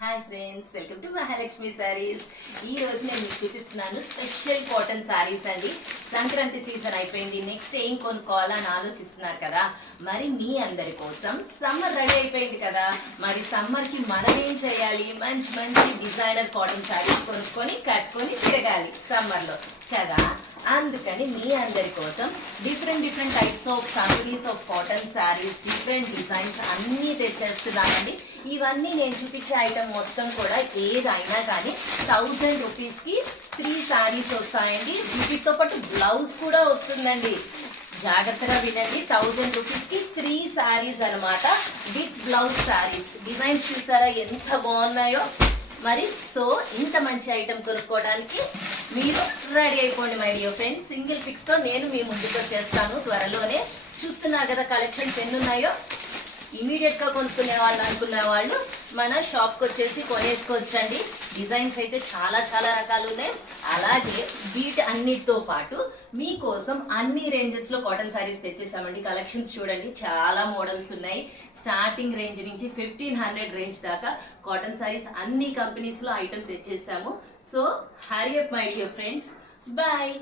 Hi friends, welcome to Mahalakshmi saris. ఈ రోజు నేను మీకు చూపిస్తున్నాను స్పెషల్ కాటన్ సారీస్ అండి. సంక్రాంతి సీజన్ అయిపోయింది, నెక్స్ట్ ఏం కొనుక్కోవాలని ఆలోచిస్తున్నారు కదా. మరి మీ అందరి కోసం సమ్మర్ రెడీ అయిపోయింది కదా. మరి సమ్మర్ కి మనం ఏం చేయాలి? మంచి మంచి డిజైనర్ కాటన్ సారీస్ కొనుక్కొని కట్టుకొని తిరగాలి సమ్మర్ లో కదా. అందుకని మీ అందరి కోసం different types of companies of cotton saris, different designs అన్నీ తెచ్చేస్తున్నానండి. ఇవన్నీ నేను చూపించే ఐటమ్ మొత్తం కూడా ఏదైనా కానీ 1000 రూపీస్కి 3 శారీస్ వస్తాయండి. వీటితో పాటు బ్లౌజ్ కూడా వస్తుందండి. జాగ్రత్తగా వినండి, 1000 రూపీస్కి 3 శారీస్ అనమాట, విత్ బ్లౌజ్ శారీస్. డిజైన్స్ చూసారా ఎంత బాగున్నాయో. మరి సో ఇంత మంచి ఐటమ్ కొనుక్కోవడానికి మీరు రెడీ అయిపోండి my dear friends. Single picks తో నేను మీ ముందుకు వచ్చేస్తాను త్వరలోనే. చూస్తున్నారు కదా కలెక్షన్స్ ఎన్ని ఉన్నాయో. ఇమీడియట్ గా కొనుక్కునే వాళ్ళు అనుకునే వాళ్ళు మన షాప్కి వచ్చేసి కొనేసుకోవచ్చండి. డిజైన్స్ అయితే చాలా రకాలు ఉన్నాయి. అలాగే వీటి అన్నిటితో పాటు మీకోసం అన్ని రేంజెస్ లో కాటన్ సారీస్ తెచ్చేసామండి. కలెక్షన్స్ చూడండి, చాలా మోడల్స్ ఉన్నాయి. స్టార్టింగ్ రేంజ్ నుంచి 1500 రేంజ్ దాకా కాటన్ సారీస్ అన్ని కంపెనీస్ లో ఐటమ్ తెచ్చేసాము. So hurry up my dear friends, bye.